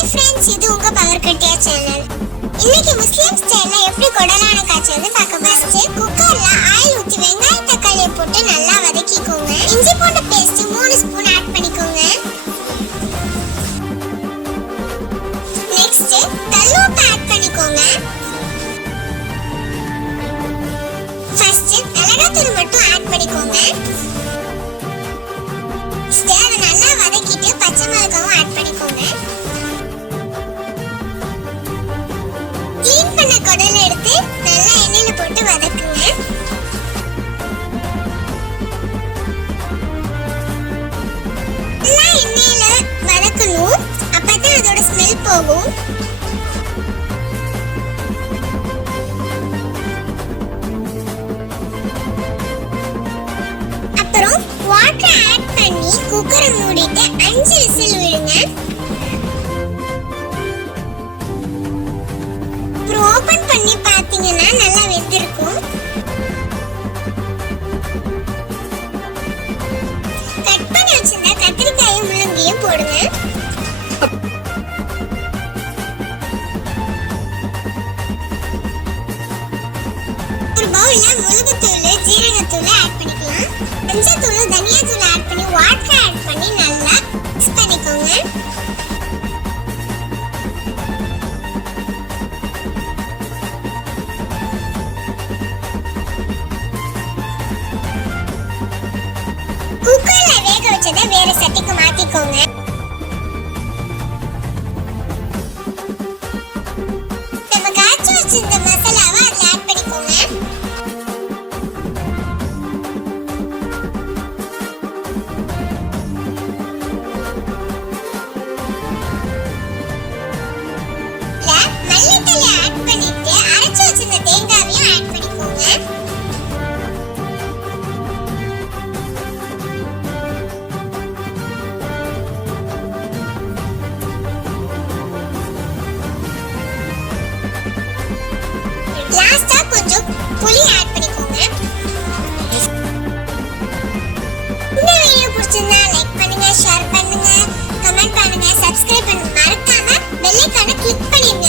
Hi friends இது உங்க power கட்டியா சேனல் இன்னைக்கு முஸ்லிம் ஸ்டைல்ல எப்படி கொடலான காய்ச்சல் பார்க்க ஃபர்ஸ்ட் குக்கர்ல ஆயில் ஊத்தி வெங்காயம் தக்காளியை போட்டு நல்லா வதக்கிக்கோங்க. இஞ்சி போட்டு பேஸ்ட் மூணு ஸ்பூன் ஆட் பண்ணிக்கோங்க. நெக்ஸ்ட் கல்லுப்பு ஆட் பண்ணிக்கோங்க. ஃபர்ஸ்ட் மிளகாத்தூள் மட்டும் ஆட் பண்ணிக்கோங்க. குடல் எடுத்து நல்லா எண்ணெயில போட்டு வதக்குங்க. நல்லா எண்ணெயில வதக்கணும். அப்பதான் அதோட ஸ்மெல் போகும். அப்புறம் வாட்டர் ஆட் பண்ணி குக்கரை மூடிட்டு அஞ்சு விசில் பண்ணி பார்த்தீங்கன்னா நல்லா வெந்திருக்கும். கட் பண்ணி வச்சிருந்த கத்திரிக்காயும் முள்ளங்கியும் போடுங்க. ஒரு பவுல்ல மிளகுத்தூள் ஜீரகத்தூள் ஆட் பண்ணிக்கலாம். மஞ்சத்தூள் தூள் தனியா தூள் se debe புளி ஆட் பண்ணிக்கோங்க. இந்த வீடியோ பிடிச்சிருந்தா லைக் பண்ணுங்க ஷேர் பண்ணுங்க கமெண்ட் பண்ணுங்க சப்ஸ்கிரைப் பண்ணுங்க. மறக்காம பெல் ஐகானை கிளிக் பண்ணிருங்க.